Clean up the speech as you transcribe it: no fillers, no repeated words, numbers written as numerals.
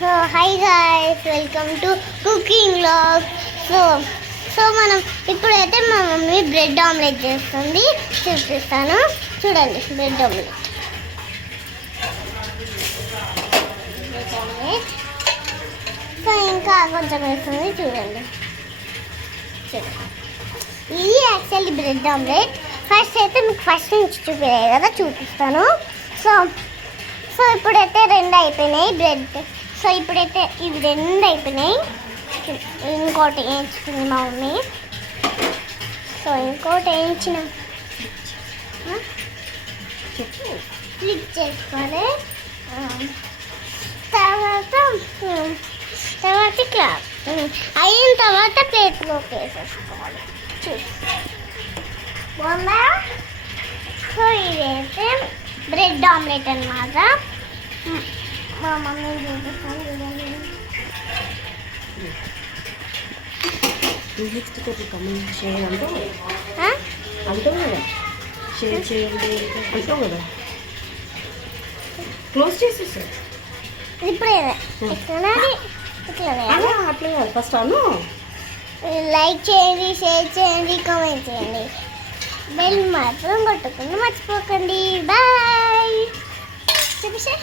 So hi guys, welcome to cooking vlog. So మనం ఇప్పుడైతే మా మమ్మీ బ్రెడ్ ఆమ్లెట్ చేస్తుంది, చూపిస్తాను. చూడండి, బ్రెడ్ ఆమ్లెట్. సో ఇంకా కొంచెం వేస్తుంది, చూడండి. ఇది యాక్చువల్లీ బ్రెడ్ ఆమ్లెట్. ఫస్ట్ అయితే మీకు ఫస్ట్ నుంచి చూపించాయి కదా, చూపిస్తాను. సో సో ఇప్పుడైతే రెండు అయిపోయినాయి బ్రెడ్. సో ఇప్పుడైతే ఇవి రెండు అయిపోయినాయి. ఇంకోటి వేయించుకుంది మా మమ్మీ. సో ఇంకోటి వేయించిన ఫ్లిప్ చేసుకోవాలి. తర్వాత ఇట్లా అయిన తర్వాత ప్లేట్లోకి వేసేసుకోవాలి. బాగుందా? సో ఇదైతే బ్రెడ్ ఆమ్లెట్ అన్నమాట. మా మమ్మీ చూపిస్తాను, చూడండి. అంటావు కదా, షేర్ చేయండి అంటావు కదా, క్లోజ్ చేసేసా. ఇప్పుడు ఇట్లా అట్లా కాదు, ఫస్ట్ అను. లైక్ చేయండి, షేర్ చేయండి, కామెంట్ చేయండి. బెల్ మాత్రం కొట్టకుండా మర్చిపోకండి. బాయ్. చూపిస్తే